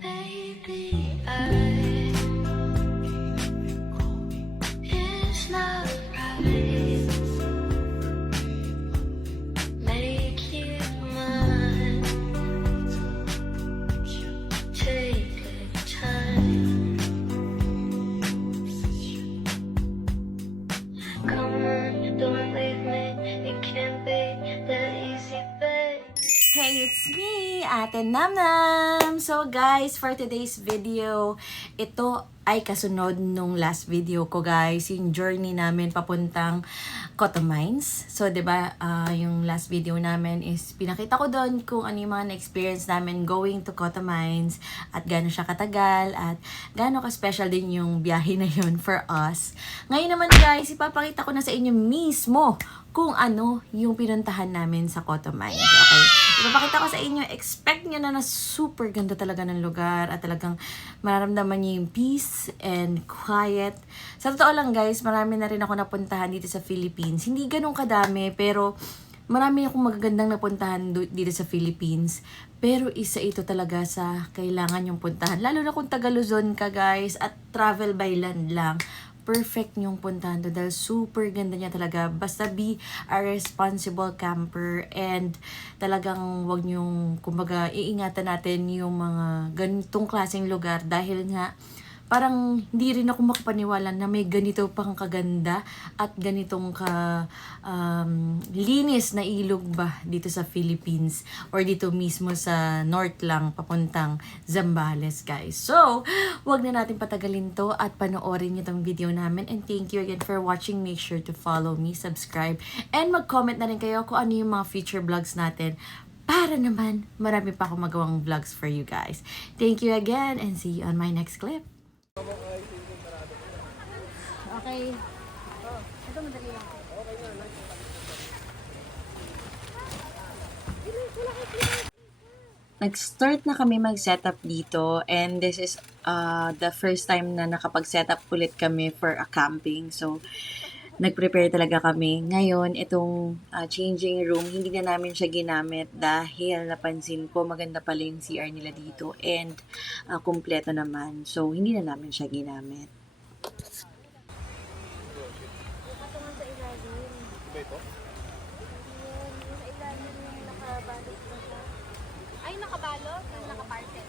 Maybe it's not right. Make it mine. Take your time. Come on, don't leave me. It can't be that easy, babe. Hey, it's me, Ate Namnam! So guys, for today's video, ito ay kasunod nung last video ko guys, yung journey namin papuntang Cotton Mines. So 'di ba, yung last video namin is pinakita ko doon kung ano yung mga na-experience namin going to Cotton Mines at gaano siya katagal at gaano ka-special din yung biyahe na yun for us. Ngayon naman guys, ipapakita ko na sa inyo mismo kung ano yung pinuntahan namin sa Cotton Mines. Okay? Ipapakita ko sa inyo, expect nyo na super ganda talaga ng lugar at talagang mararamdaman nyo yung peace and quiet. Sa totoo lang guys, marami na rin ako napuntahan dito sa Philippines. Hindi ganun kadami, pero marami akong magagandang napuntahan dito sa Philippines. Pero isa ito talaga sa kailangan yung puntahan. Lalo na kung taga Luzon ka guys at travel by land lang. Perfect niyong puntahan to dahil super ganda niya talaga. Basta be a responsible camper and talagang wag niyong, kumbaga, iingatan natin yung mga ganitong klaseng lugar dahil nga parang hindi rin ako makapaniwala na may ganito pang kaganda at ganitong linis na ilog ba dito sa Philippines or dito mismo sa north lang papuntang Zambales guys. So, wag na natin patagalin to at panoorin niyo tong video namin and thank you again for watching. Make sure to follow me, subscribe, and mag-comment na rin kayo kung ano yung mga future vlogs natin para naman marami pa akong magawang vlogs for you guys. Thank you again and see you on my next clip. Okay. Ito madali lang. Nag-start na kami mag-setup dito and this is the first time na nakapag-setup ulit kami for a camping. So, nag-prepare talaga kami. Ngayon, itong changing room, hindi na namin siya ginamit dahil napansin ko maganda pala yung CR nila dito and kumpleto naman. So, hindi na namin siya ginamit. Patungan sa ilalim. Iba ito? Yun, yung sa ilalim yung nakabalot na siya. Ay, nakabalot? Yung nakaparte.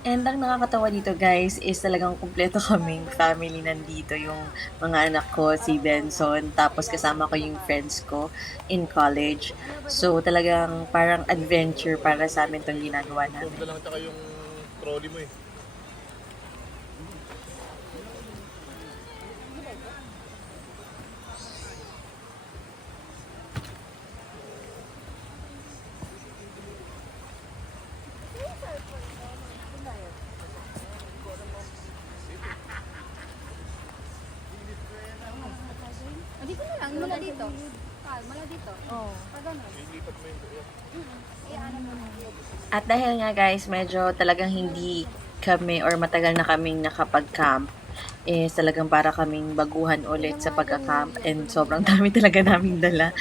And ang nakakatawa dito guys is talagang kumpleto kaming family nandito. Yung mga anak ko, si Benson, tapos kasama ko yung friends ko in college. So talagang parang adventure para sa amin itong ginagawa namin. Ito lang tsaka yung trolley mo eh. Dito na lang, mula dito. Mula dito. Oo. Ganun. Lipat mo yung At dahil nga guys, medyo talagang hindi kami or matagal na kaming nakapag-camp, is talagang para kaming baguhan ulit sa pagka-camp and sobrang dami talaga naming dala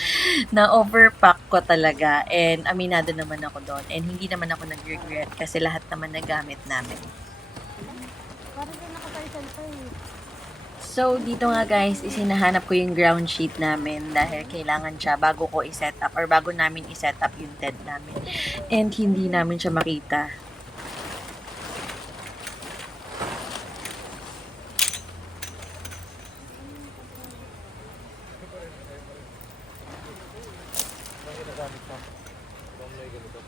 na overpack ko talaga and aminado naman ako doon and hindi naman ako nag-regret kasi lahat naman nagamit namin. Parang din nakapalitan eh. So, dito nga guys, isinahanap ko yung ground sheet namin dahil kailangan siya bago ko i-set up or bago namin i-set up yung tent namin. And hindi namin siya makita. ginagamit mo. Kung may ganito.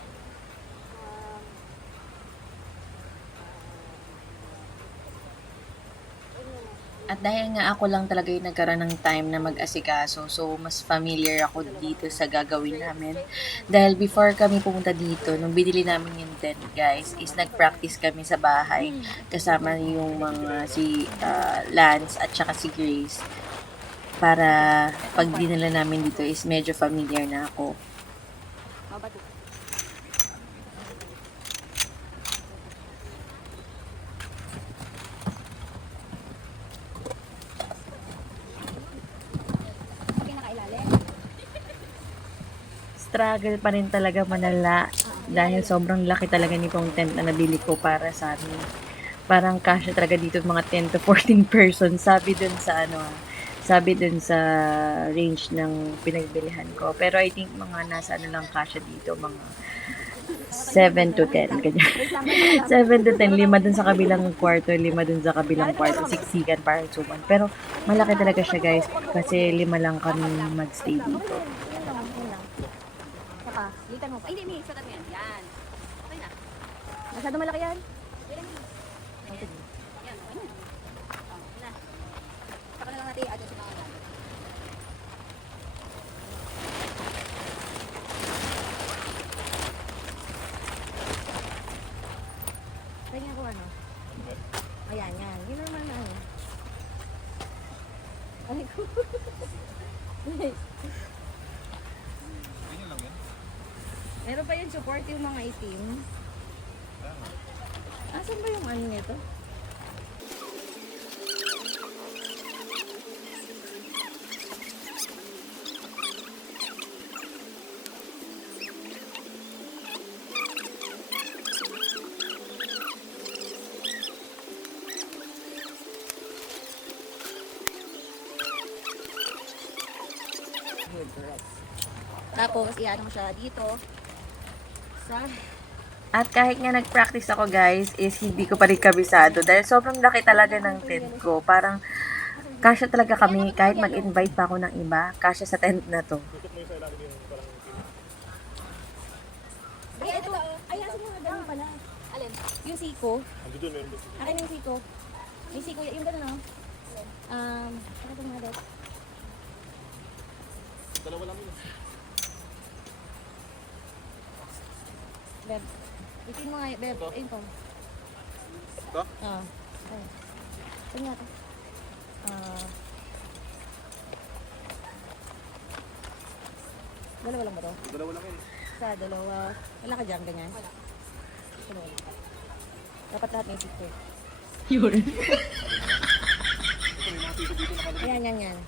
At dahil nga ako lang talaga yung nagkaroon ng time na mag-asikaso, so mas familiar ako dito sa gagawin namin. Dahil before kami pumunta dito, nung binili namin yung tent, guys, is nag-practice kami sa bahay. Kasama yung mga si Lance at saka si Grace. Para pag dinala namin dito is medyo familiar na ako. Struggle pa rin talaga manala dahil sobrang laki talaga nitong tent na nabili ko para sa amin. Parang kasya talaga dito mga 10 to 14 persons. Sabi dun sa range ng pinagbilihan ko. Pero I think mga nasa ano lang kasya dito, mga 7 to 10, ganyan. 7 to 10, 5 dun sa kabilang kwarto, 5 dun sa kabilang kwarto, siksikan para suman. Pero malaki talaga siya guys, kasi 5 lang kami magstay dito. Saka, litan mo pa. Hindi, may sukat mo yan. Yan. Okay na. Masyado malaki yan. Yan, okay na. Okay na. Saka na lang natin i-adjust yung mga yan. Tingnan ko ano. Ayan, yan. Yun naman na ano. Ay ko. Meron pa yung support yung mga itim. Asan ba yung ano nito? Tapos, i-ano mo siya dito. Sa... At kahit nga nag-practice ako guys, is hindi ko pa rin kabisado dahil sobrang laki talaga ng tent ko. Parang kasya talaga kami, kahit mag-invite pa ako ng iba, kasya sa tent na to. Ay, ito. Ay, asan yung mga ganun pala? Alin? Yung siko. Akin yung siko. Yung siko, yung ganun no? Ano itong mga dot? Dalawa lang yun. Beb. Itin mo nga, Beb. Ayun to. Ito? Ah. Ayun. Saan nga to? Dalawa lang ba to? Dalawa lang yun. Sa dalawa. Wala ka dyan, ganyan? Wala. Dalawa lang. Dapat lahat may siko. Yun. Ito, may mga tito dito nakalagay. Ayan, yan, yan.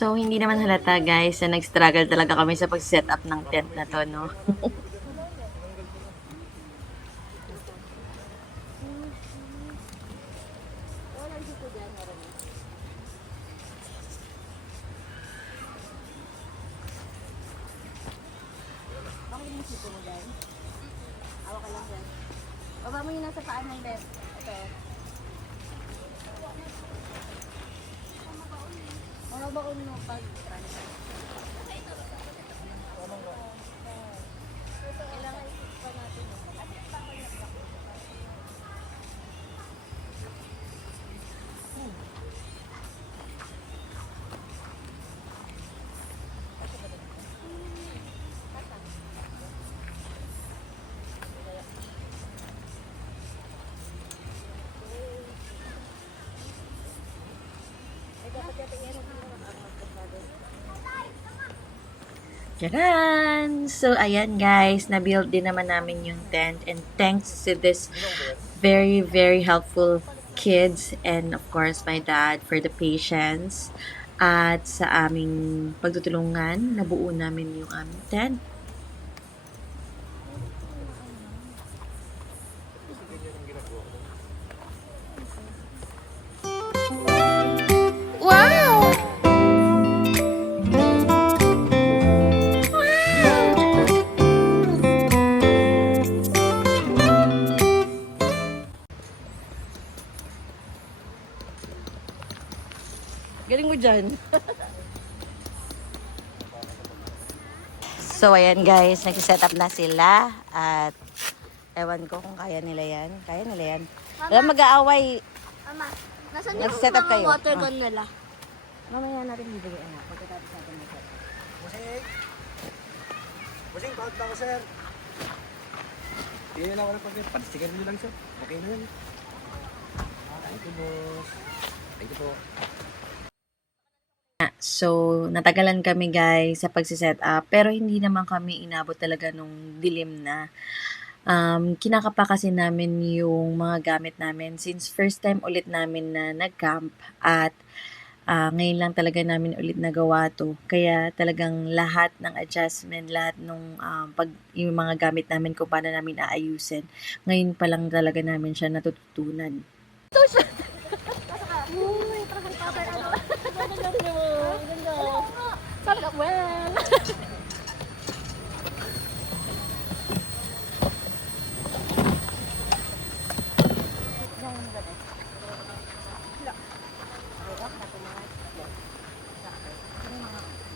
So, hindi naman halata guys na nag-struggle talaga kami sa pag-set up ng tent na to, no? Walang siko dyan, meron na. Bakit yung siko mo dyan? Awa ka lang dyan. Baba mo yung nasa paan ng bed. Ito. Mga baon mo pag-transfer. Kailangan isip pa natin. Tcharan! So, ayan guys, na-build din naman namin yung tent and thanks to this very, very helpful kids and of course my dad for the patience at sa aming pagtutulungan, nabuo namin yung aming tent. Galing mo dyan. So, ayan guys, nag-set up na sila at ewan ko kung kaya nila yan. Kaya nila yan. Alam, mag-aaway. Mama, nasan yung Nag-set up mga kayo? water gun nila? Mamaya natin bibigyan na pagkatapos natin mag-set. Busing! Busing, pahot lang ko, sir. Hindi na wala pag pansigan nyo lang, sir. Okay na yan. Thank you, boss. Thank you po. So, natagalan kami guys sa pagsiset up, pero hindi naman kami inabot talaga nung dilim na. Kinakapa kasi namin yung mga gamit namin since first time ulit namin na nag-camp at Ngayon lang talaga namin ulit nagawa to. Kaya talagang lahat ng adjustment, lahat ng yung mga gamit namin kung paano namin aayusin. Ngayon pa lang talaga namin siya natututunan. Sabi ka, well.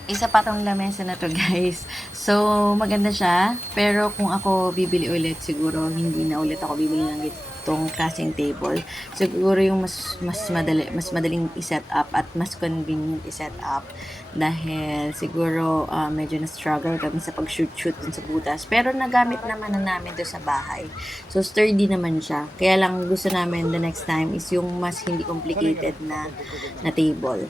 Isa pa tong lamesa na to, guys. So, maganda siya. Pero kung ako bibili ulit, siguro hindi na ulit ako bibili ng itong klaseng table. Siguro yung mas madaling i-set up at mas convenient i-set up. Dahil siguro medyo na-struggle kami sa pag-shoot dun sa butas. Pero nagamit naman na namin doon sa bahay. So, sturdy naman siya. Kaya lang gusto namin the next time is yung mas hindi complicated na table.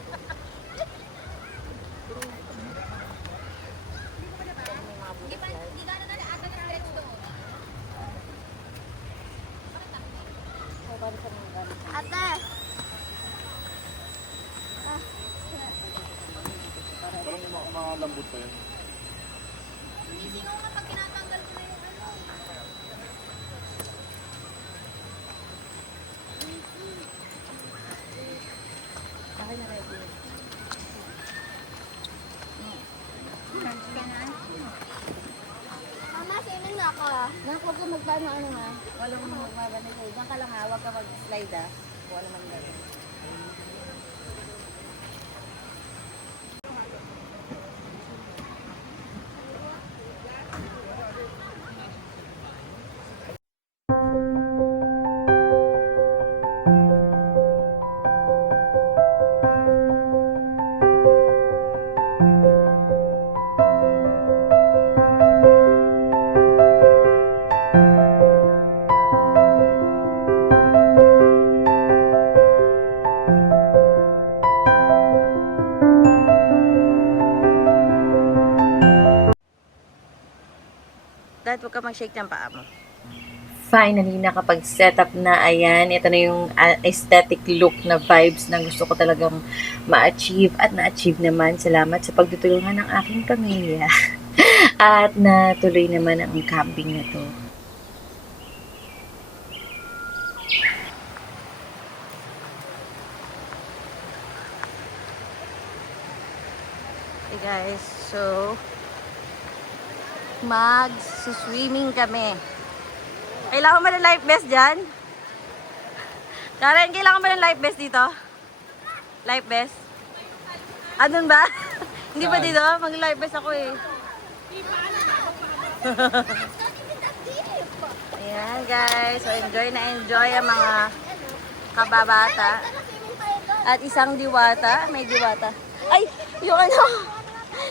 Ate! Parang malambot pa yan. Sinisingaw nga pag tinatanggal ko na yung ano. Okay na ready. Mama, sino na ako ah? Huwag ka magpaano na. Wala kang magbabanay sa'yo. Diyan ka lang ha. Huwag ka mag-slide ha. Wala naman gano'n. Dahil huwag ka mag-shake ng paa mo. Finally, nakapag-set up na. Ayan, ito na yung aesthetic look na vibes na gusto ko talagang ma-achieve. At na-achieve naman. Salamat sa pagtutulungan ng aking pamilya. At natuloy naman ang camping na to. Hey guys, so mag-swimming kami. Kailangan mo ng life vest dyan? Karen, kailangan mo ng life vest dito? Life vest? Andun ba? Hindi ba dito? Mag-life vest ako eh. Ayan guys, so enjoy na enjoy ang mga kababata. At isang diwata, may diwata. Ay, yung ano,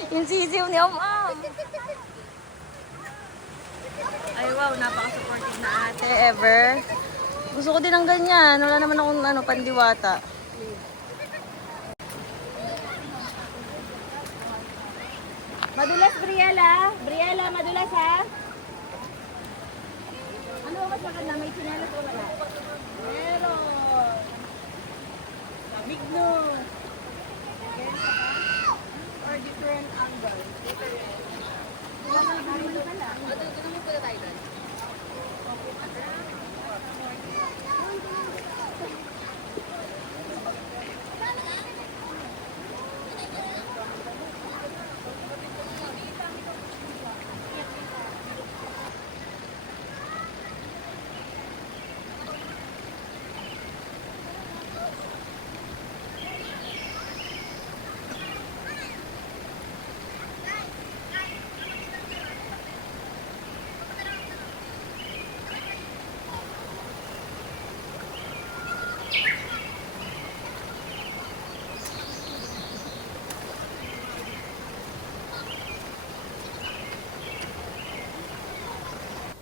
yung sisiw ni Mom. Ay wow, napaka-supportive na ate ever. Gusto ko din ng ganyan. Wala naman akong pandiwata. Madulas, Briella. Briella, madulas ha. Ano ba mas maganda? May chinelas o wala? Meron. Bigno. Or different angle.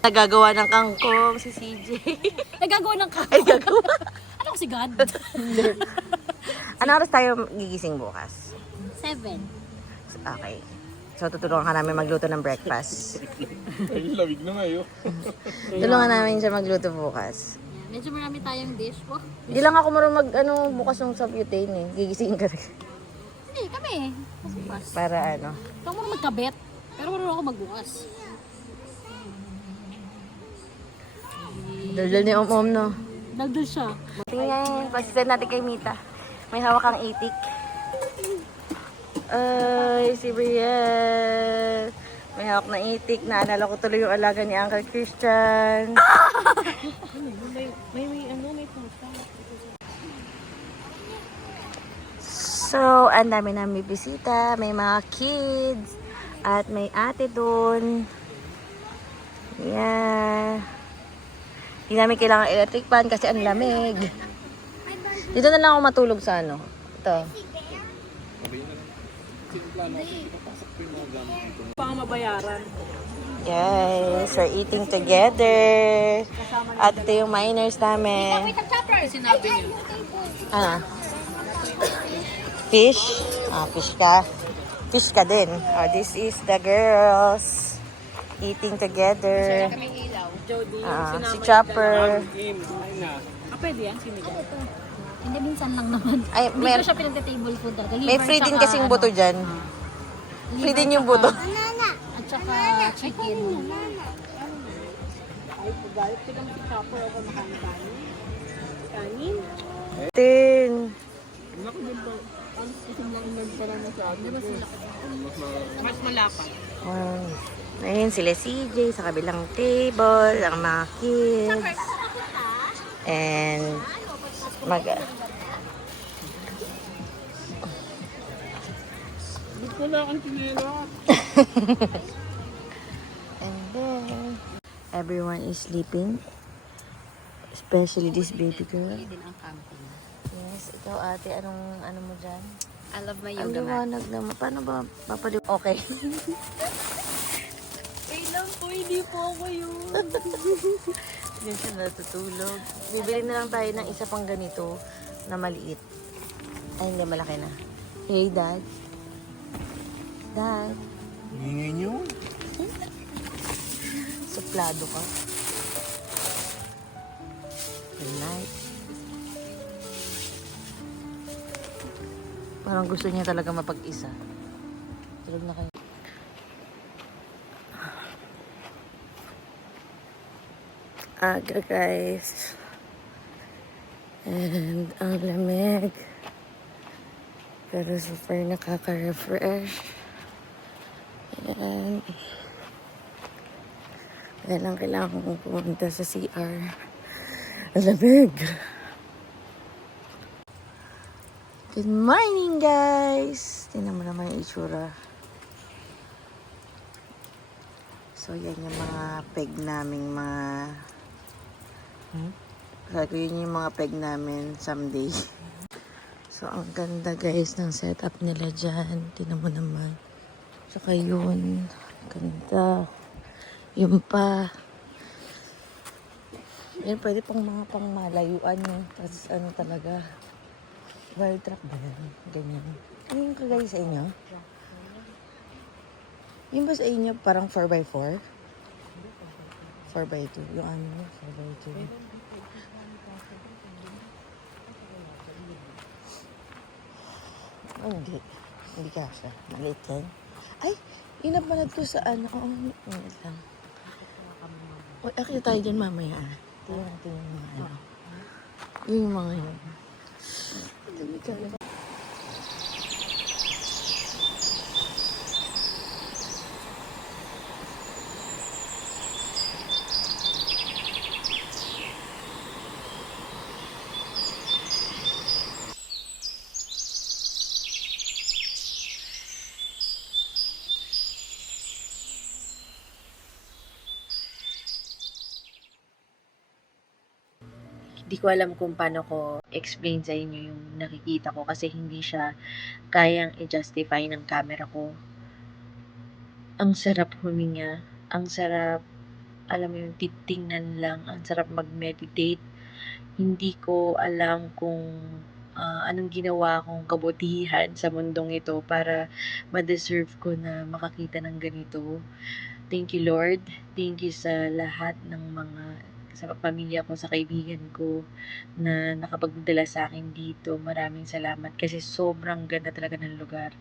Nagagawa ng kangkong si CJ. Nagagawa ng Ay, gagawa. Ano si God? Ano oras tayo gigising bukas? 7. Okay. So, tutulungan ka namin magluto ng breakfast. Ay, lamig na nga yun. Tulungan namin siya magluto bukas. Medyo marami tayong dish po. Hindi lang ako marunong bukas ng sa butane eh. Gigisingin ka rin. Hindi, kami. Bukas. Para ano. Ito ako magkabit. Pero marunong ako magbukas. Daldal ni Om no. Dagdag siya. Tingnan, pasisend natin kay Mita. May hawak kang itik. Ay, si Brielle. May hawak na itik. Naalala ko tuloy yung alaga ni Uncle Christian. may pusa. So, ang dami namin bisita. May mga kids. At may ate dun. Yeah. Hindi namin kailangan electric fan kasi ang lamig. Dito na lang ako matulog sa ano. Ito. Guys, we're eating together. At ito yung minors namin. Ano? Fish? Fish ka. Fish ka din. This is the girls eating together. Si Chopper. Pwede yan, sinigang. Hindi, minsan lang naman. Ay, Hindi ko siya pinagte-table food talaga. may free din kasing buto dyan. Free din yung buto. At saka chicken. Tin. Mas malapad. Ayun sila CJ sa kabilang table, ang mga kids. And and then everyone is sleeping. Especially this baby girl. Din ang camping. Yes, ikaw ate, ano mo dyan? I love my Ang yoga mat. liwanag naman. Paano ba papaliw? Okay. Wait lang po, hindi po ako yun. Diyan siya natutulog. Bibili na lang tayo ng isa pang ganito na maliit. Ay, hindi, malaki na. Hey, Dad. Dad. Hingin nyo? Suplado ka. Good night. Parang gusto niya talaga mapag-isa. Tulog na kayo. Aga guys. And ang lamig. Pero super nakaka-refresh. And kailangan kong pumunta sa CR. Ang lamig. Good morning guys! Tingnan mo naman yung itsura. So yan yung mga peg naming mga gagawin yung mga peg namin someday. So ang ganda guys ng setup nila dyan. Tingnan mo naman. Saka yun. Ganda. Yung pa. Yan pwede pang mga pangmalayuan yun. Tapos ano talaga. Wild truck ba yan? Ganyan. Ano yung kagaya sa inyo? Yung ba sa inyo parang 4x4? 4x2. Yung ano mo, 4x2. Oh, hindi. Hindi kasha. Maliit yan. Ay! Yun ang panad ko sa ano. Oo, wait lang. O, akita tayo dyan mamaya. Tingnan natin yung mga ano. Yung mga yun. Dami ka. Di ko alam kung paano ko explain sa inyo yung nakikita ko kasi hindi siya kayang i-justify ng camera ko. Ang sarap huminga. Ang sarap, alam mo yung titingnan lang. Ang sarap mag-meditate. Hindi ko alam kung anong ginawa kong kabutihan sa mundong ito para ma-deserve ko na makakita ng ganito. Thank you, Lord. Thank you sa lahat ng mga sa pamilya ko, sa kaibigan ko na nakapagdala sa akin dito. Maraming salamat kasi sobrang ganda talaga ng lugar.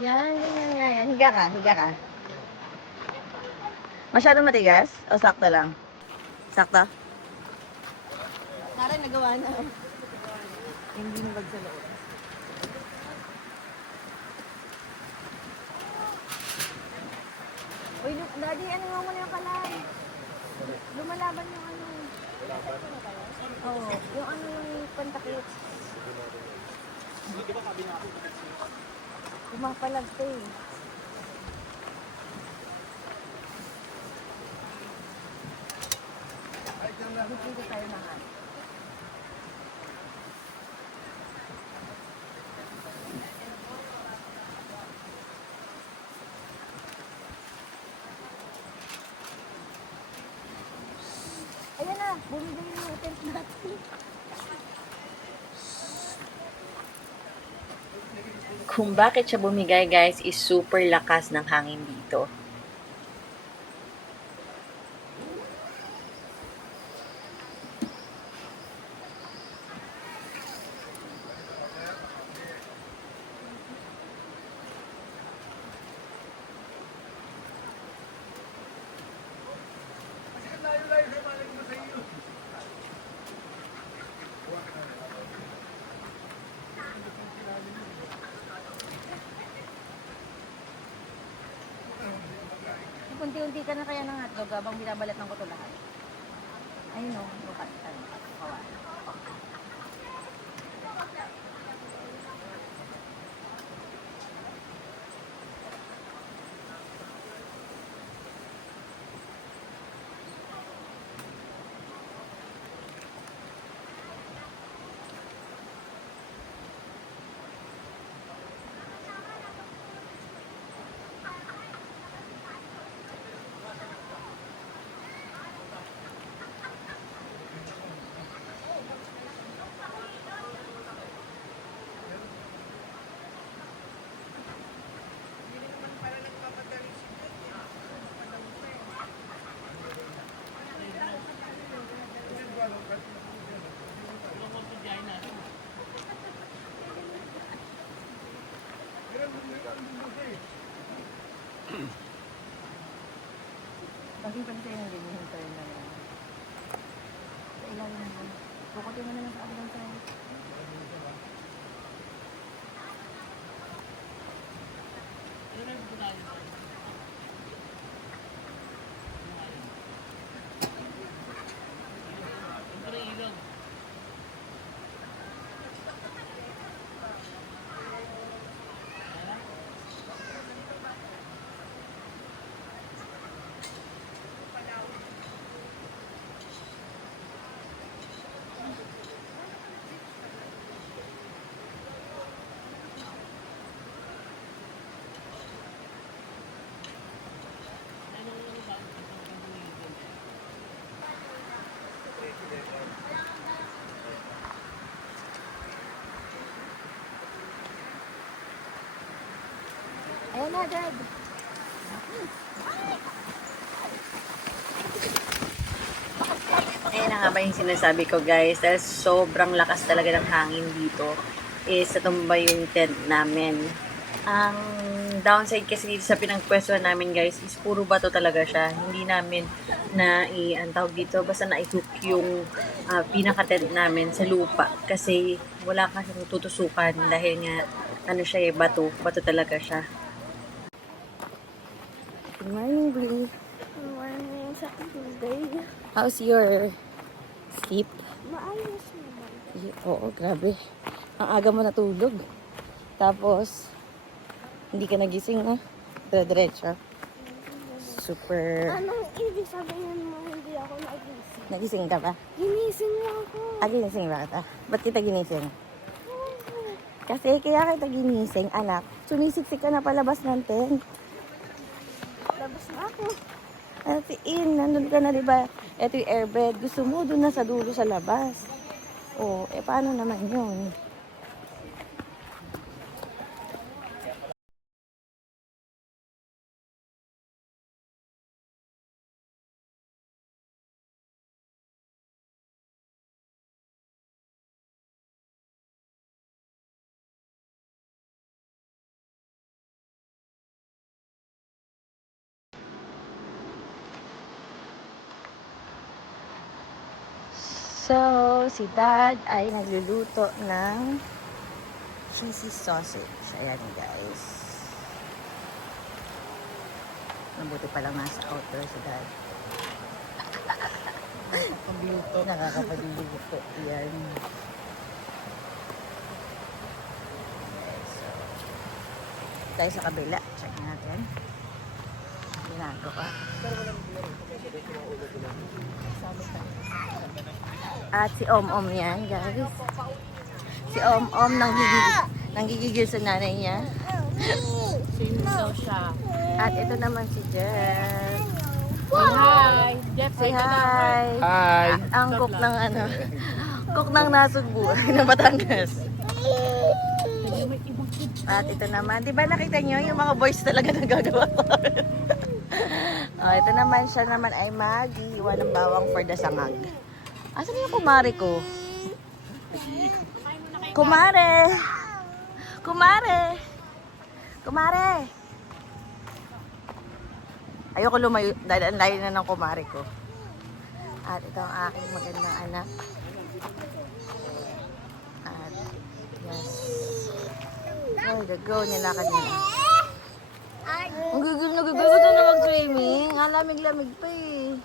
Yan. Higa ka. Masyadong matigas? O sakto lang? Sakto? Parang nagawa na. Hindi nabag sa loob. Uy, Daddy, ano nga muna yung kalay? Lumalaban yung ano. Oo, yung ano yung pantakit. Hindi ba kabi na ako? Pumapalag to eh. Dito tayo na nga. Ayan na, bumigay yung tent natin. Kung bakit siya bumigay guys is super lakas ng hangin dito. Unti-unti ka na kaya ng hotdog habang binabalat ng ko lahat. Ayun o, bukas. Kawan. Bagay pa tayo ng ganyan tayo na yan. Sa ilalim mo. Bukutin mo na lang sa kabilang tayo. Ayan na, Dad. Ayan na nga ba yung sinasabi ko guys, dahil sobrang lakas talaga ng hangin dito, is natumba yung tent namin. Ang downside kasi dito sa pinagpwestuhan namin guys, is puro bato talaga siya. Hindi namin ang tawag dito, basta na-hook yung pinaka-tent namin sa lupa. Kasi wala kasi tutusukan dahil nga, ano siya bato talaga siya. Good morning, Brie. Good morning sa Tuesday. How's your sleep? Maayos naman. Oo, grabe. Ang aga mo natulog. Tapos, hindi ka nagising, ha? Dire-diretso. super... Anong ibig sabihin mo hindi ako nagising? Nagising ka ba? Ginising mo ako. Ginising ba kita? Ba't kita ginising? Kasi kaya kita ginising, anak. Sumisiksik ka na palabas ng tent. Labas na ako. At nandun ka na, di ba? Ito yung airbed. Gusto mo, dun na sa dulo sa labas. Oh, paano naman yun? So, si Dad ay nagluluto ng cheesy sausage. Ayan, guys. Mabuti pa lang nasa outdoor si Dad. Pagluto. Nakakapagluto. Ayan. Okay, so, tayo sa kabila. Check natin. Ginagawa. At si Om yan, guys. Si Om nanggigigil sa nanay niya. Sinisaw siya. At ito naman si Jeff. Hi! Jeff, Say hi. Hi! Ang cook ng cook ng Nasugbu ng Batangas. At ito naman, di ba nakita nyo yung mga boys talaga nagagawa ko? Oh, ito naman siya naman ay mag-iwan ng bawang for the sangag. Asan yung kumare ko? Kumare! Kumare! Kumare! Ayoko lumayo dahil ang layo na ng kumare ko. At ito ang aking magandang anak. At yes. Oh, go, nilakad nila. Ang gugul na gugul. Gusto na mag-swimming. Ang lamig-lamig pa eh.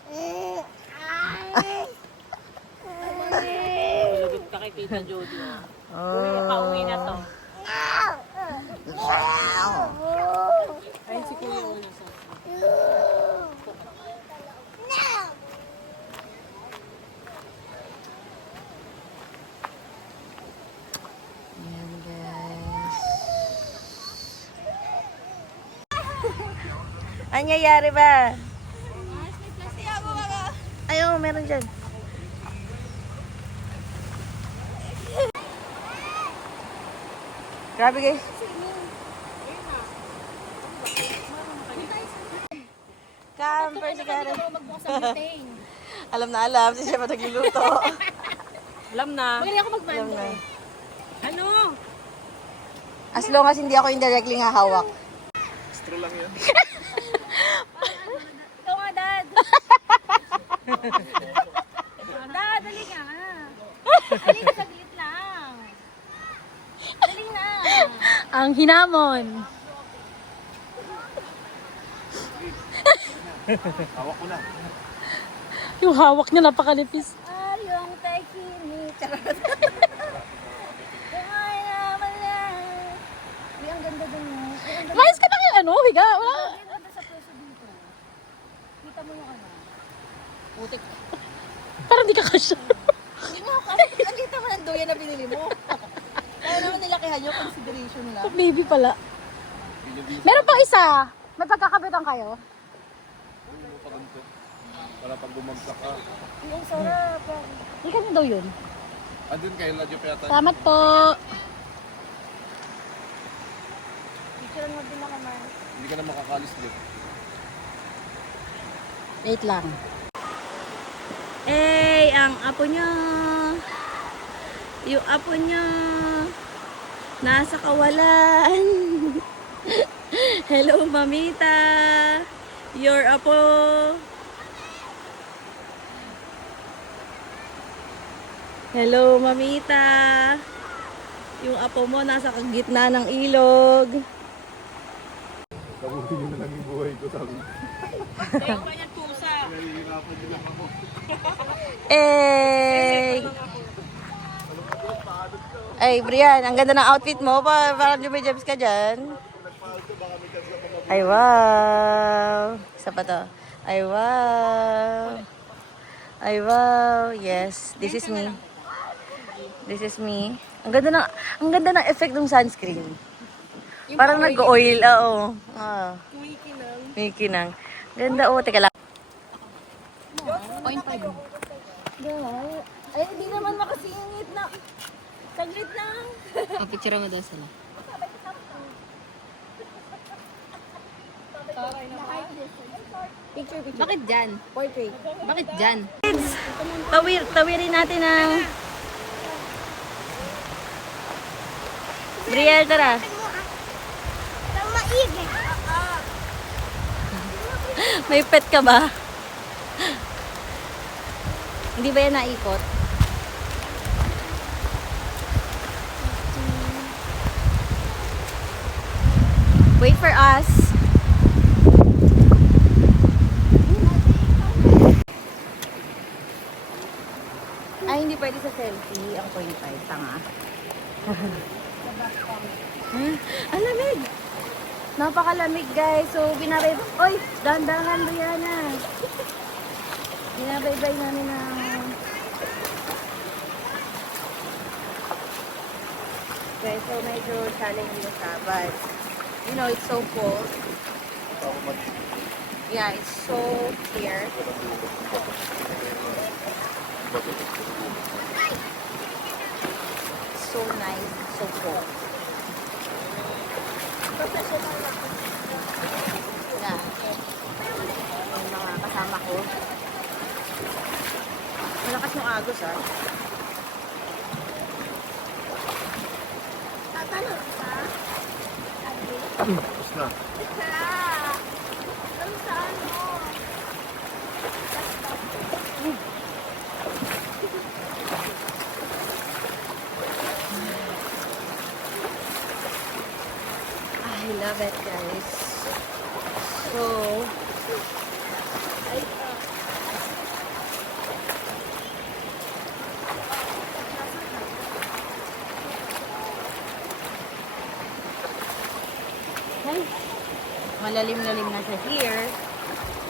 Lagot ka kay Tita Jody. Oh. Pauwi na to. Ayun si Kuya Ulo sa Ayan, guys. Anyayari ba? Ayaw, meron dyan. Grabe guys. Camper si Karen. magbukas ang meeting. Alam na alam, si siya pa nagluluto. Alam na. Magaling ako Alam magmando. na. Ano? As long as hindi ako indirectly nga hawak. Straw lang yan. Ikaw nga, Dad. Dad, dali ka. Dali ka, saglit lang. Dali na. Ang hinamon. Hawak ko na. Yung hawak niya napakalipis. Ayong taikini. Charot. Kamay naman lang. Uy, ang ganda dun mo. Uy, ang ganda. Mayos ka na kayo, higa. Wala. Ang ganda sa preso dito. Kita mo yung ano. Putik. Parang di ka kasya. Hindi mo kasi ang kita mo ng doya na binili mo. Kaya naman nilakihan yung consideration lang. Baby pala. Meron pang isa. May pagkakabitan kayo? Para pag bumagsak ka. Ang sarap. Hindi kanya daw yun. Andun kayo, ladyo pa yata. Salamat po. Picture mo din ako man. Hindi ka na makakalis dito. Wait lang. Eh, ang apo niya. Yung apo niya. Nasa kawalan. Hello, mamita. Your apo. Hello, mamita. Yung apo mo nasa gitna ng ilog. Kabuhin nyo na lang yung buhay ko, sabi. Ayaw pa niyan pusa. Nahihirapan din lang ako. Eh. Ay, Brian, ang ganda ng outfit mo. Parang jumijabs ka dyan. Ay, wow. Isa pa to. Ay, wow. Ay, wow. Yes. This is me. This is me. Ang ganda ng effect ng sunscreen. Parang nag-oil. Oo. Ah. Kumikinang. Ganda. Oh, teka lang. 0.5. Ay, hindi naman makasingit na. Saglit lang. Papicture mo daw sila. Picture. Bakit dyan? Portrait. Bakit dyan? Tawirin natin ang... Brielle, tara. May pet ka ba? Hindi ba yan naikot? Wait for us. Ay, hindi pwede sa selfie. Ang 0.5. Tanga. Ang lamig! Napakalamig, guys. So, binabay... Oy! Dandahan, Brianna! Binabaybay namin ng... Okay, so medyo challenging siya, but you know, it's so cold. Yeah, it's so clear. It's so nice, so cold. Yeah. Yung mga kasama ko. Malakas yung agos, ah. Tapos na. I love it, guys. So, ay, malalim-lalim na siya here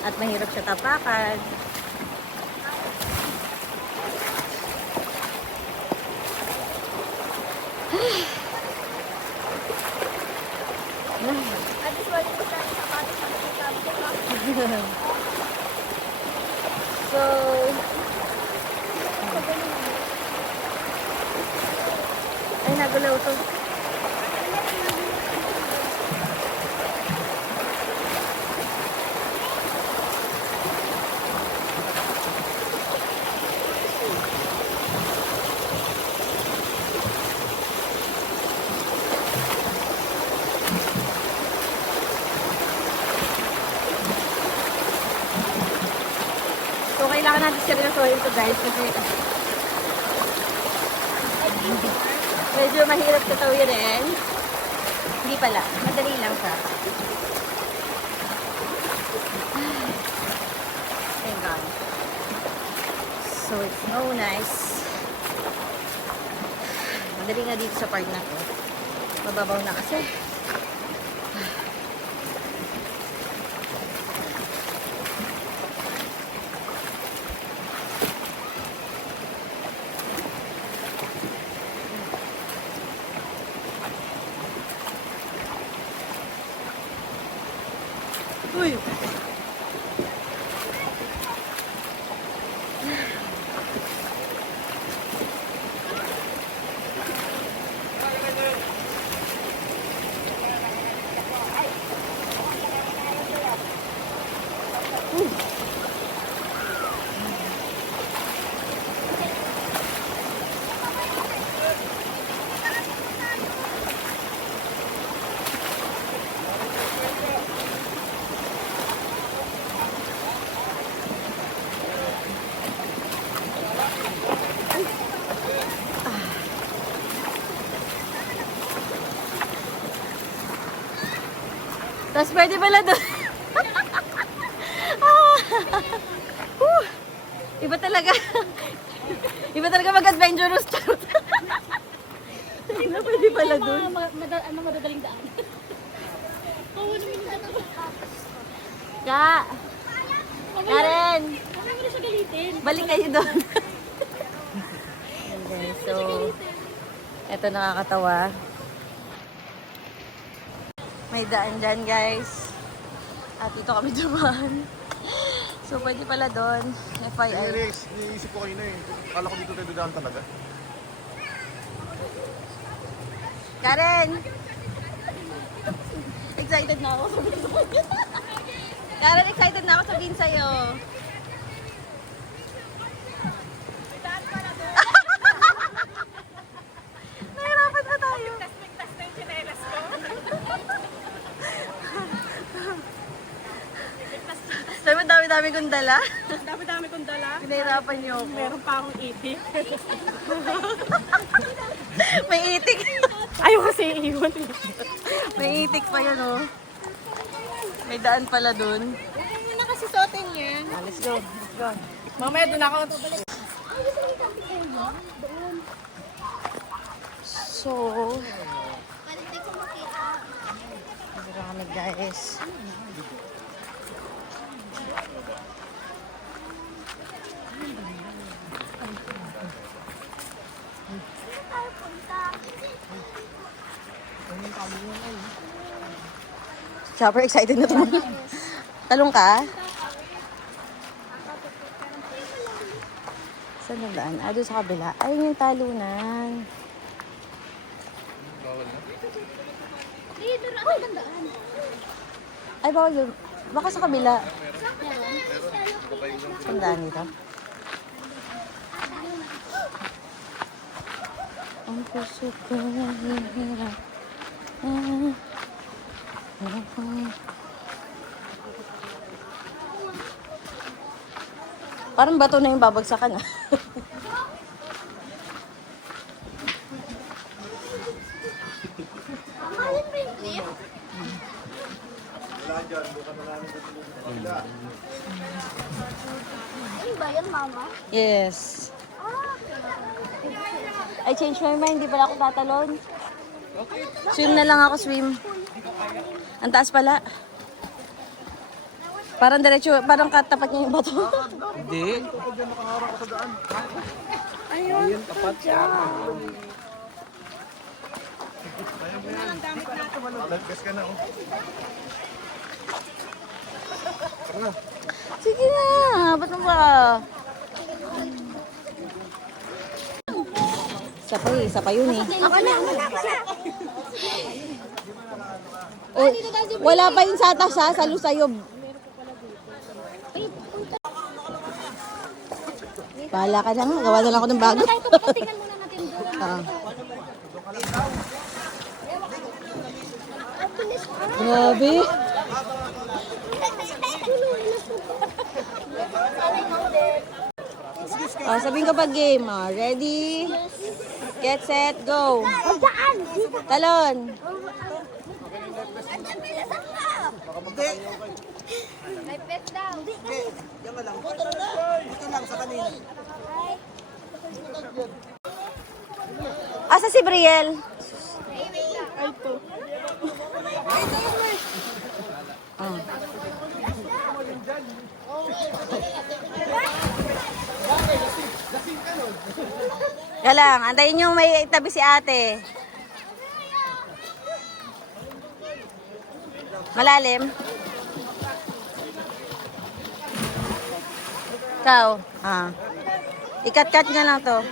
at mahirap siya tapakan. So, ay, nagulaw to. So, kailangan natin seryosohin ito, guys, kasi medyo mahirap tatawirin. Hindi pala. Madali lang siya. Thank God. So, it's so nice. Madali nga dito sa part na to. Mababaw na kasi. Uy! Tapos pwede pala doon. Iba talaga. Iba talaga mag-adventurous. Charot. Pwede pala doon. Madadaling daan. Ka! Karen! Balik kayo doon. Okay, so, eto nakakatawa. May daan dyan, guys. At dito kami dumaan. So, pwede pala doon. FYI. Iniisip ko kayo na eh. Kala ko dito tayo dadaan talaga. Karen! Excited na ako sabihin sa'yo. Karen, excited na ako sabihin sa'yo. Nahirapan na tayo. Tas na yung chinelas ko. Sabi, dami-dami kong dala. Dami-dami kong dala. Pinahirapan niyo ako. Meron pa akong itik. May itik. Ayaw kasi iiwan. May itik pa yun, oh. May daan pala dun. Hindi na kasi soting yan. Let's go. Let's go. Mamaya doon ako. So, dito kami, guys. Super excited na tumayo. Talong ka? Saan ang daan? Ah, doon sa kabila. Ayun yung talunan. Ay, bawal yun. Baka sa kabila. Saan daan dito? Ang puso ko nahihirap. Parang bato na yung babagsakan, ah. Ano ba yan, mama? Yes. I changed my mind, di pala ako tatalon. Swim na lang ako, swim. Ang taas pala. Parang diretso, parang katapat niya yung bato. Hindi. Kapag dyan nakaharap ka sa daan. Ayun, tapat siya. Lalagkas ka na, oh. Tara na. Sige na, ba't mo ba? Isa pa yun eh. Ako na, wala pa na. Oh, wala pa yung sa taas ha, sa lusayob. Bahala ka lang, gawa na lang ako ng bago. Tingnan muna natin doon. Ah. Grabe. Oh, sabihin ko pag game. Oh, ready? Get set, go. Saan? Talon. May pet daw. Asa si Brielle? Oh. Galang, antayin nyo may tabi si ate. Malalim. Ikaw. Ah. Ikat-kat nga lang to.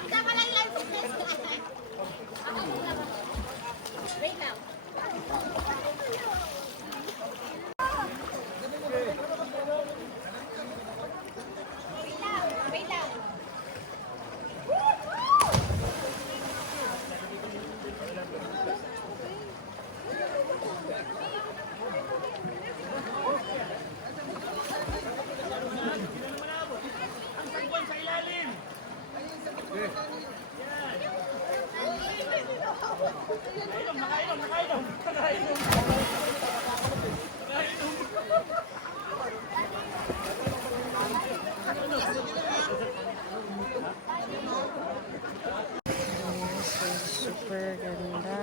Super ganda.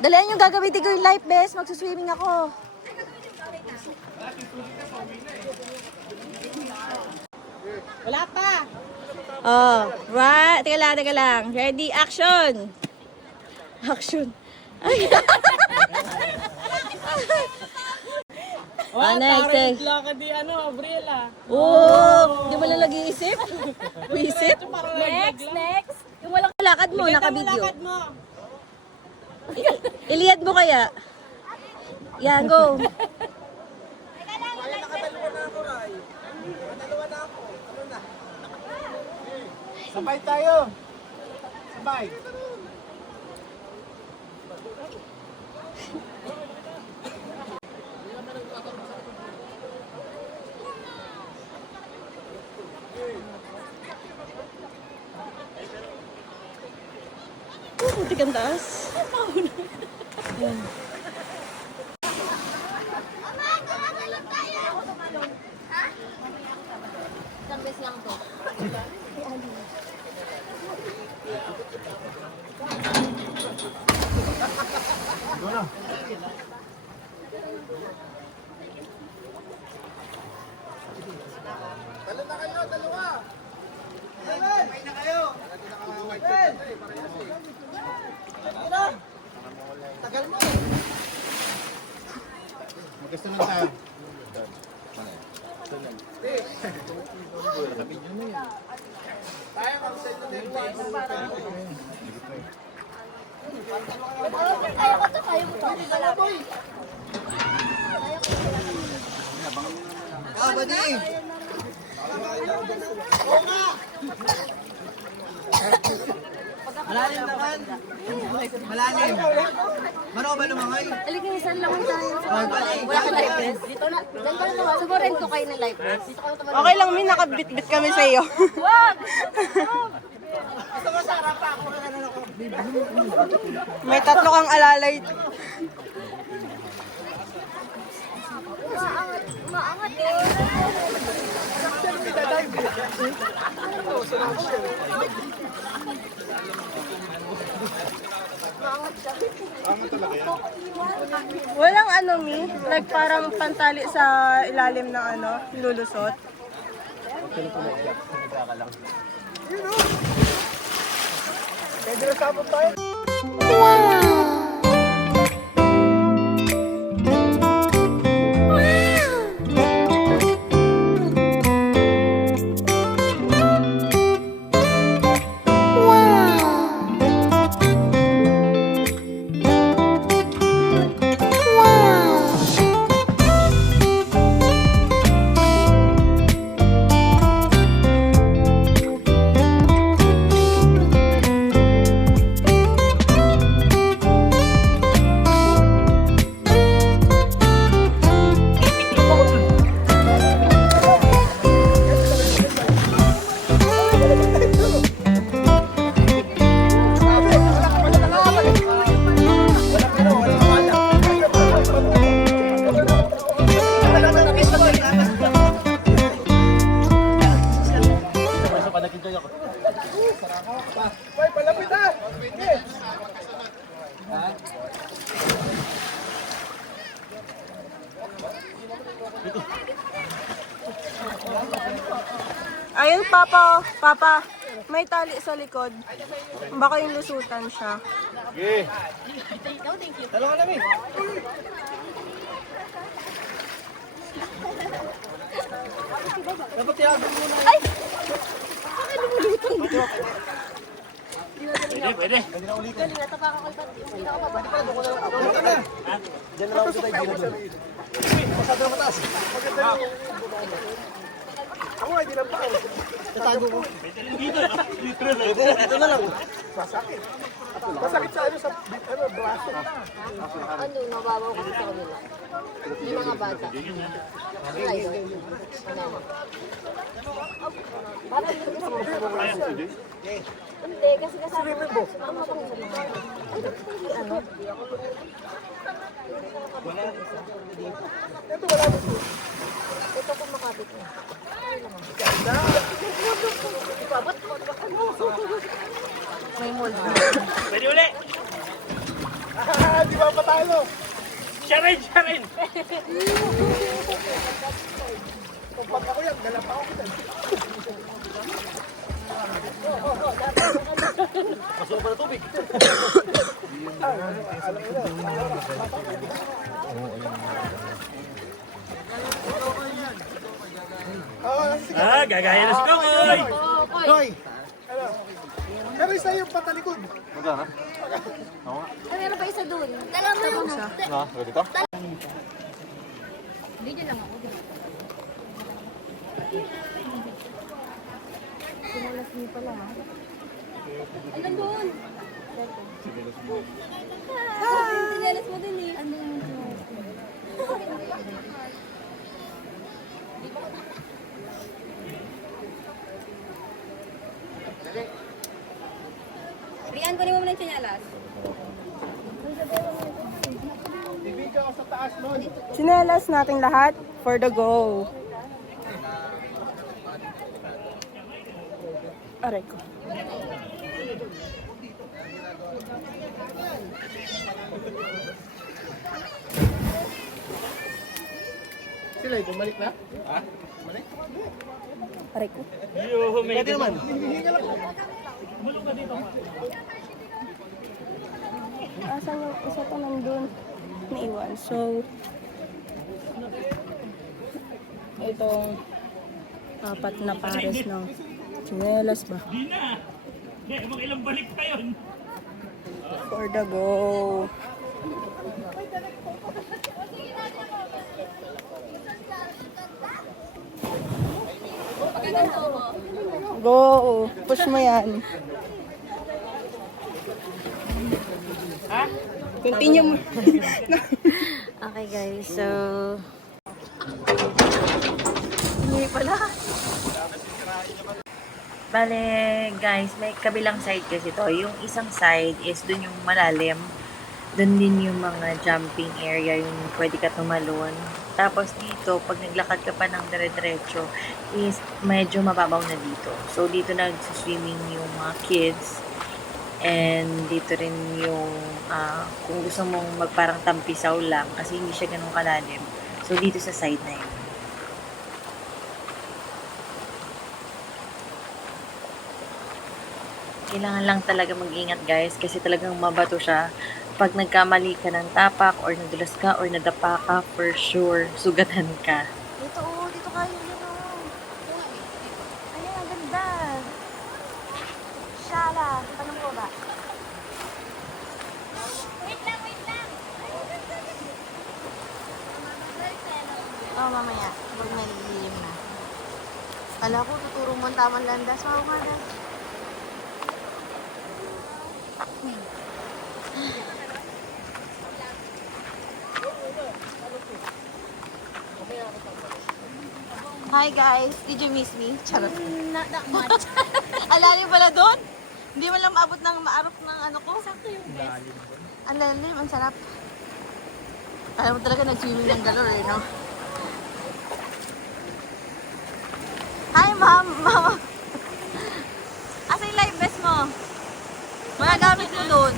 Dalian yung gagamitin ko yung life vest. Magsuswimming ako. Wala pa. Oh, right. Teka lang. Ready, action. Action. Ay. Next. Lakad di Abril Oh, di mo lang nag-iisip? Wisit? Next. Yung walang lakad mo, naka-video. mo. Iliyad mo kaya? Yan, go. Sabay tayo. Sabay. Puti kang taas. Yan. Isang beses lang to. Talo na kayo, dalawa. Sabay na kayo. Tagal mo. Magasto lang tayo. Tayo mag-send na din Kabadi! Malalim naman. Malalim. Mano ba lumangay? Aligin, isan lang tayo. Balik. Wala ka life vest? Dito na. Diyan ka na naman. Suburin ko kayo ng life vest. Dito ka na naman. Okay lang, Min. Nakabit-bit kami sa iyo. Wag! May tatlo kang alalay. Maangat eh. Walang ano, Mi? Like parang pantali sa ilalim ng ano, lulusot. Ayun, Papa. Papa, may tali sa likod. Baka yung lusutan siya. Okay. Dalawa lang eh. Dapat tiyago muna. Ay! Bakit lumulutong dito? Pwede. Pwede na ulitin. Galing, natapakan ko yung pati. Hindi ako bababa. Dito na. Diyan na lang ulit tayo gino doon. Masyado na mataas. Ako nga, hindi lang pa. Tatago ko. Dito na lang. Masakit. Masakit sa ano, sa braso. Ano, nababaw kasi sa kanila. Yung mga bata. Ay, ano? Parang hindi ko hindi, kasi kasama ko. Sumama ko sa mga. Ay, ano? Ito kung makapit mo. Ipabot ko. Ano? May mold. Pwede uli. Di ba patalo? Siya rin! Pag ako yan, galap ako kita. Masuk pa na tubig. Gagaya na si Kokoy! Hoy! Ano? Pero isa yung patalikod. Meron pa isa dun. Dala mo yung... Dito? Video lang ako. Sinalas niyo pala ha. Ay, nandun! Sinalas mo dun eh. Ano yung Rian, kunin mo muna yung sinyalas. Ibigay ako sa taas mo. Sinelas nating lahat for the go. Aray ko. Sila, bumalik na? Aray ko. Pwede naman. Asan yung isa pa nandun? Naiwan. So, itong apat na pares ng sinelas ba? Mga ilang balik pa yun. For the go. Go! Push mo yan. Continue mo. Okay guys, so... Hindi pala. Bale, guys, may kabilang side kasi to. Yung isang side is dun yung malalim. Dun din yung mga jumping area, yung pwede ka tumalon. Tapos dito, pag naglakad ka pa ng dire-diretso, is medyo mababaw na dito. So, dito nag-swimming yung mga kids. And dito rin yung, kung gusto mong magparang tampisaw lang, kasi hindi siya ganun kalalim. So, dito sa side na yun. Kailangan lang talaga mag-ingat guys, kasi talagang mabato siya. Pag nagkamali ka ng tapak, or nadulas ka, or nadapa ka, for sure, sugatan ka. Dito, dito kayo, dito. Ayun, ang ganda. Shala, tanong ko ba? Wait lang, wait lang! Oo, mamaya. Pag malilim na. Kala ko, tuturo mo ang tamang landas. Wow, nga na. Hi guys, did you miss me? Charot. Not that much. Alalim pala doon? Hindi mo lang maabot ng maarap ng ano ko? Sakto yung best. Ang lalim, ang sarap. Alam mo talaga nag-swimming ng galore eh, no? Hi ma'am! Ma'am! Asa yung live vest mo? Mga gamit mo doon.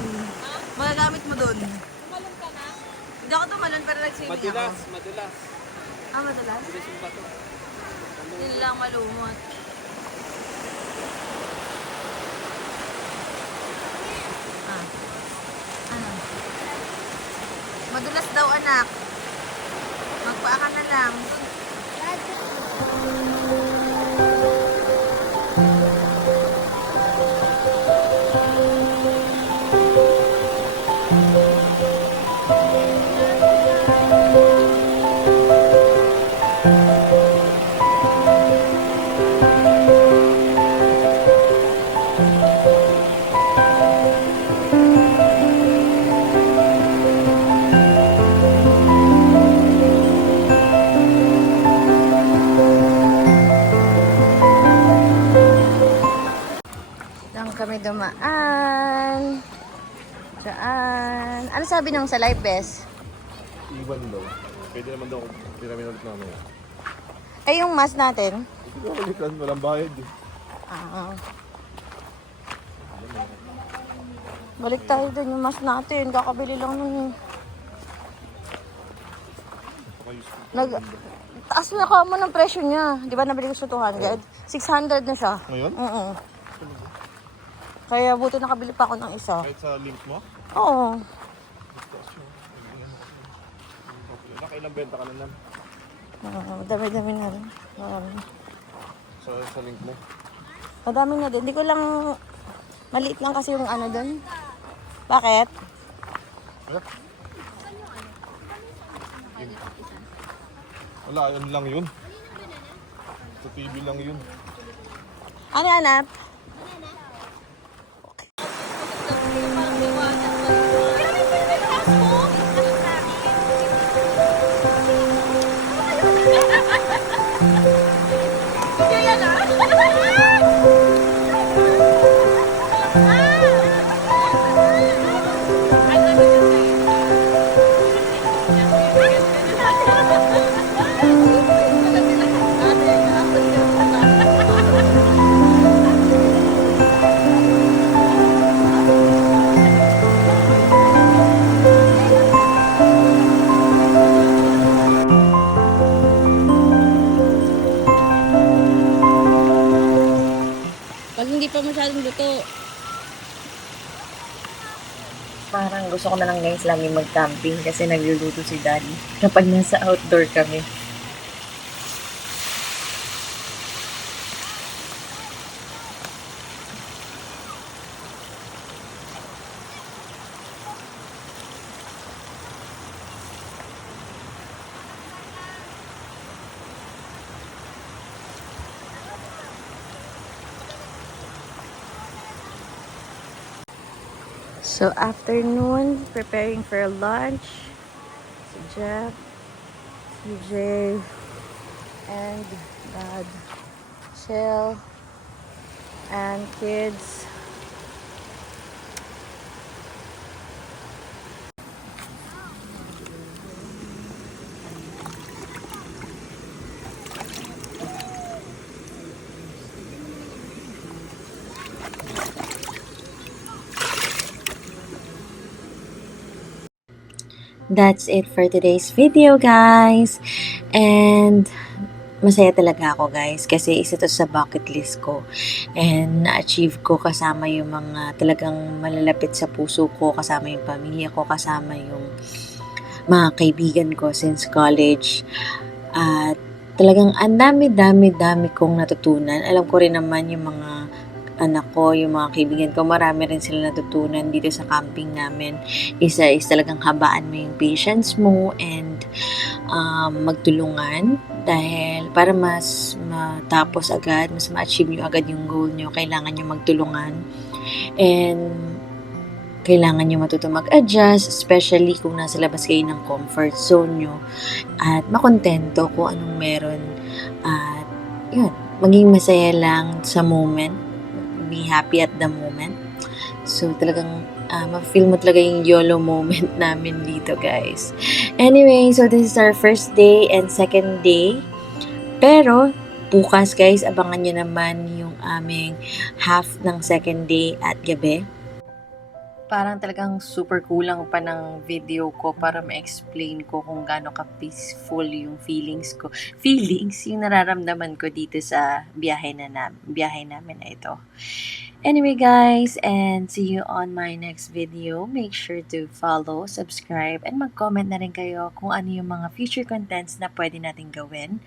Mga gamit mo doon. Tumalon ka na? Hindi ako tumalon pero nag-swimming ako. Madulas. Ah, madalas? Madulas yung bato. Hindi lang malumot. Ah. Ano? Madulas daw anak. Magpaa ka na lang. Saan kami dumaan? Saan? Ano sabi nung sa live vest? Iwan daw. Pwede naman daw tiramin ulit namin. Eh, yung mask natin? Ito ulitan, walang bayad eh. Ah. Balik tayo dun yung mask natin. Kakabili lang nun. Taas na kamo ng presyo niya. Di ba nabili ko sa 200? 600 na siya. Ngayon? Oo. Kaya buti nakabili pa ako ng isa. Kahit sa link mo? Oo. Nakailang benta ka na nan? Dami-dami na rin. Sa link mo? Madami na din. Hindi ko lang... Maliit lang kasi yung ano dun. Bakit? Wala, yun lang yun. Sa TV lang yun. Ano anak? Pag hindi pa masyadong luto. Parang gusto ko na lang guys lagi mag-camping kasi nagluluto si Daddy kapag nasa outdoor kami. So, afternoon, preparing for lunch. Si Jeff, CJ, and Dad, Chill, and kids. That's it for today's video, guys. And masaya talaga ako, guys, kasi isa to sa bucket list ko. And na-achieve ko kasama yung mga talagang malalapit sa puso ko, kasama yung pamilya ko, kasama yung mga kaibigan ko since college. At talagang ang dami kong natutunan. Alam ko rin naman yung mga anak ko, yung mga kaibigan ko, marami rin sila natutunan dito sa camping namin. Isa is talagang habaan mo yung patience mo and magtulungan dahil para mas matapos agad, mas ma-achieve nyo agad yung goal nyo, kailangan nyo magtulungan and kailangan nyo matuto mag-adjust, especially kung nasa labas kayo ng comfort zone nyo at makontento kung anong meron at yun, maging masaya lang sa moment, be happy at the moment. So, talagang ma-feel mo talaga yung YOLO moment namin dito, guys. Anyway, so this is our first day and second day. Pero, bukas, guys, abangan nyo naman yung aming half ng second day at gabi. Parang talagang super kulang pa ng video ko para ma-explain ko kung gaano ka-peaceful yung feelings ko. Feelings, yung nararamdaman ko dito sa biyahe namin na ito. Anyway, guys, and see you on my next video. Make sure to follow, subscribe, and mag-comment na rin kayo kung ano yung mga future contents na pwede natin gawin.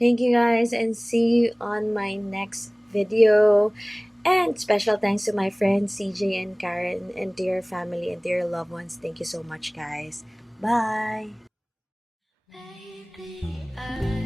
Thank you, guys, and see you on my next video. And special thanks to my friends CJ and Karen and dear family and dear loved ones. Thank you so much, guys. Bye! Maybe I